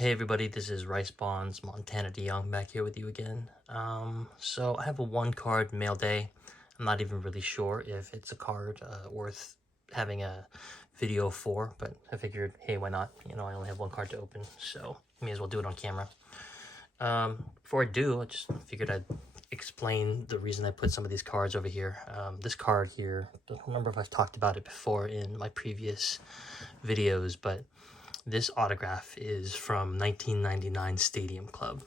Hey everybody, this is Rice Bonds, Montana DeYoung back here with you again. So I have a one card mail day. I'm not even really sure if it's a card worth having a video for, but I figured, hey, why not? You know, I only have one card to open, so may as well do it on camera. Before I do, I just figured I'd explain the reason I put some of these cards over here. This card here, don't remember if I've talked about it before in my previous videos, but this autograph is from 1999 Stadium Club.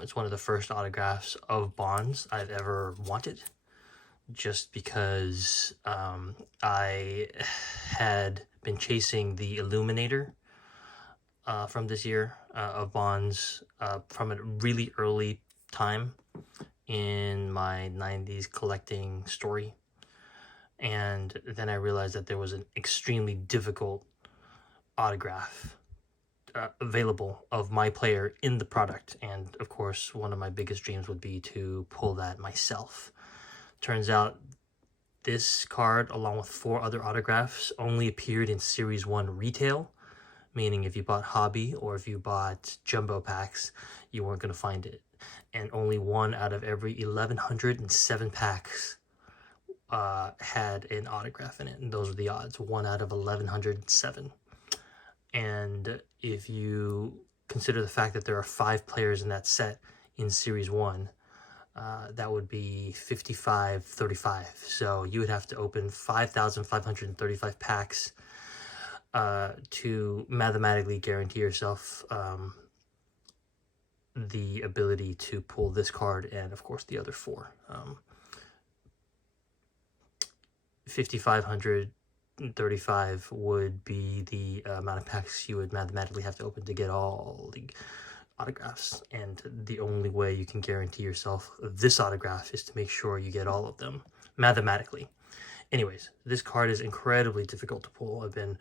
It's one of the first autographs of Bonds I've ever wanted, just because I had been chasing the Illuminator from this year of Bonds from a really early time in my 90s collecting story. And then I realized that there was an extremely difficult autograph available of my player in the product, and of course one of my biggest dreams would be to pull that myself. Turns out this card, along with 4 other autographs, only appeared in Series 1 retail, meaning if you bought hobby or if you bought jumbo packs, you weren't going to find it. And only 1 out of every 1107 packs had an autograph in it, and those were the odds, 1 out of 1107. And if you consider the fact that there are 5 players in that set in Series 1, that would be 55-35. So you would have to open 5,535 packs to mathematically guarantee yourself the ability to pull this card and, of course, the other 4. 5,535 would be the amount of packs you would mathematically have to open to get all the autographs, and the only way you can guarantee yourself this autograph is to make sure you get all of them mathematically. Anyways, this card is incredibly difficult to pull. I've been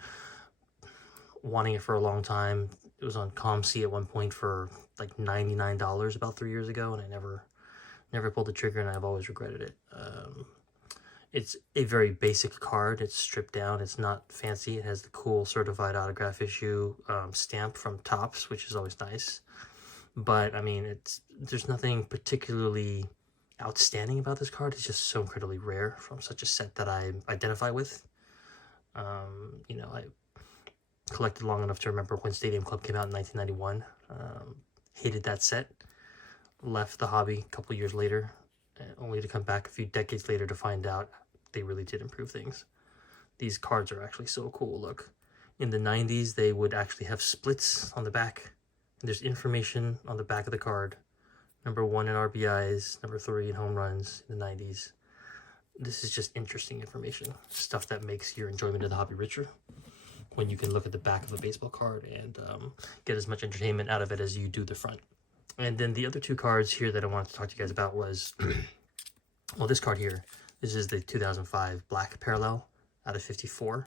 wanting it for a long time. It was on ComC at one point for like $99 about 3 years ago, and I never pulled the trigger, and I've always regretted it. It's a very basic card. It's stripped down. It's not fancy. It has the cool certified autograph issue stamp from Topps, which is always nice. But I mean, there's nothing particularly outstanding about this card. It's just so incredibly rare from such a set that I identify with. You know, I collected long enough to remember when Stadium Club came out in 1991. Hated that set. Left the hobby a couple years later, only to come back a few decades later to find out they really did improve things. These cards are actually so cool. Look, in the 90s, they would actually have splits on the back. There's information on the back of the card. Number 1 in RBIs, number 3 in home runs in the 90s. This is just interesting information. Stuff that makes your enjoyment of the hobby richer, when you can look at the back of a baseball card and get as much entertainment out of it as you do the front. And then the other 2 cards here that I wanted to talk to you guys about was, well, this card here. This is the 2005 Black Parallel out of 54.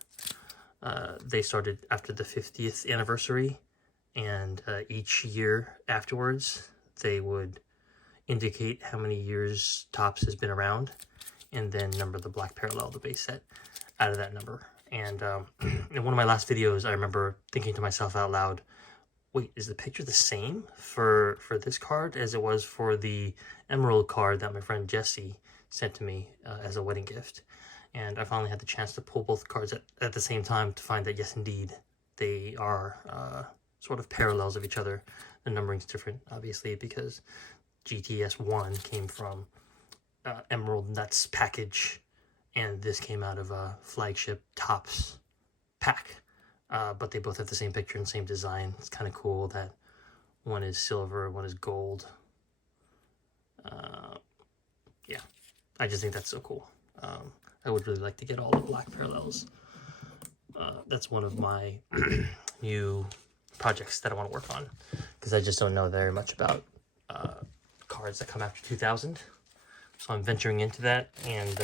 They started after the 50th anniversary, and each year afterwards, they would indicate how many years Topps has been around, and then number the Black Parallel, the base set, out of that number. And in one of my last videos, I remember thinking to myself out loud, wait, is the picture the same for this card as it was for the Emerald card that my friend Jesse sent to me as a wedding gift? And I finally had the chance to pull both cards at the same time to find that, yes, indeed, they are sort of parallels of each other. The numbering's different, obviously, because GTS 1 came from Emerald Nuts package, and this came out of a flagship Topps pack. But they both have the same picture and same design. It's kind of cool that one is silver, one is gold. Yeah, I just think that's so cool. I would really like to get all the Black Parallels. That's one of my new projects that I want to work on, because I just don't know very much about cards that come after 2000. So I'm venturing into that, and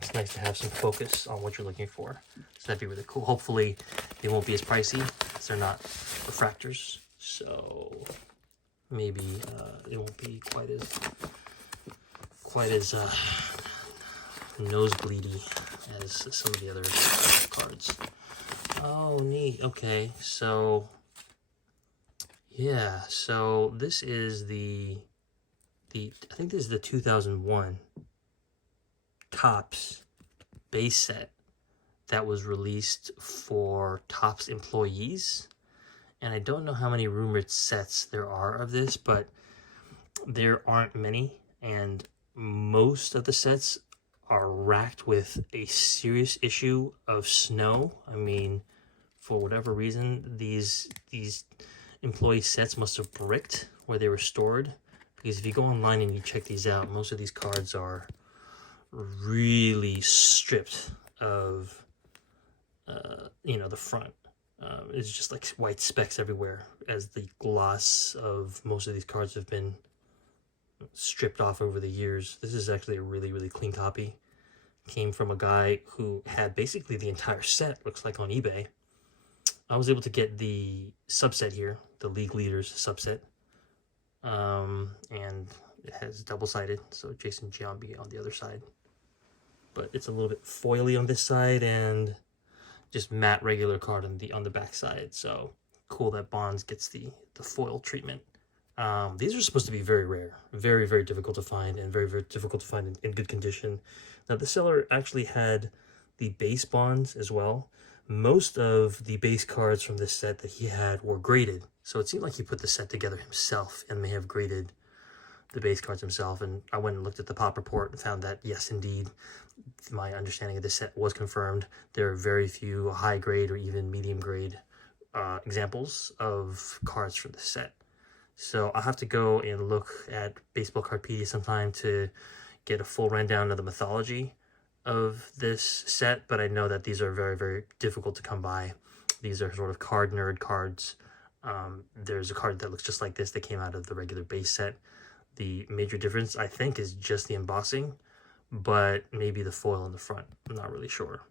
it's nice to have some focus on what you're looking for. So that'd be really cool. Hopefully they won't be as pricey, because they're not refractors. So maybe it won't be quite as nosebleedy as some of the other cards. Oh, neat. Okay, so Yeah, so this is I think this is the 2001 Topps base set that was released for Topps employees. And I don't know how many rumored sets there are of this, but there aren't many. And most of the sets are racked with a serious issue of snow. I mean, for whatever reason, these employee sets must have bricked where they were stored. Because if you go online and you check these out, most of these cards are really stripped of, the front. It's just like white specks everywhere, as the gloss of most of these cards have been stripped off over the years. This is actually a really, really clean copy. Came from a guy who had basically the entire set, looks like, on eBay. I was able to get the subset here, the League Leaders subset. And it has double-sided, so Jason Giambi on the other side. But it's a little bit foily on this side and just matte regular card on the back side. So cool that Bonds gets the foil treatment. These are supposed to be very rare, very, very difficult to find, and very, very difficult to find in good condition. Now, the seller actually had the base Bonds as well. Most of the base cards from this set that he had were graded, so it seemed like he put the set together himself and may have graded the base cards himself. And I went and looked at the pop report and found that, yes, indeed, my understanding of this set was confirmed. There are very few high grade or even medium grade examples of cards from the set. So I'll have to go and look at Baseball Cardpedia sometime to get a full rundown of the mythology of this set, but I know that these are very, very difficult to come by. These are sort of card nerd cards. There's a card that looks just like this that came out of the regular base set. The major difference, I think, is just the embossing, but maybe the foil in the front. I'm not really sure.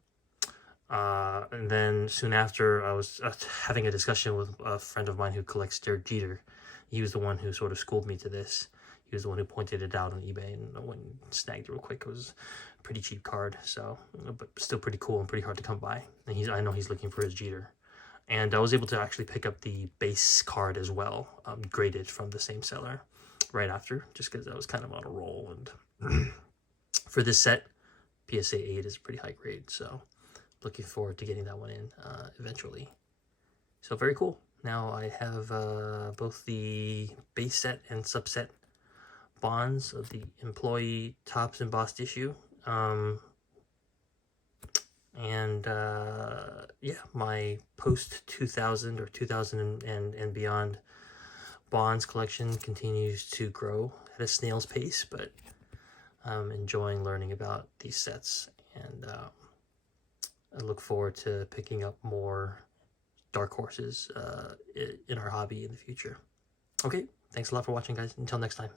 And then soon after, I was having a discussion with a friend of mine who collects Derek Jeter. He was the one who sort of schooled me to this. He was the one who pointed it out on eBay, and I went and snagged it real quick. It was a pretty cheap card, so, but still pretty cool and pretty hard to come by. And I know he's looking for his Jeter. And I was able to actually pick up the base card as well, graded from the same seller right after, just because I was kind of on a roll. And for this set, PSA 8 is a pretty high grade, so looking forward to getting that one in eventually. So very cool. Now I have both the base set and subset Bonds of the employee Topps embossed issue. Yeah, my post 2000 or 2000 and beyond Bonds collection continues to grow at a snail's pace, but I'm enjoying learning about these sets, and I look forward to picking up more dark horses in our hobby in the future. Okay, thanks a lot for watching, guys. Until next time.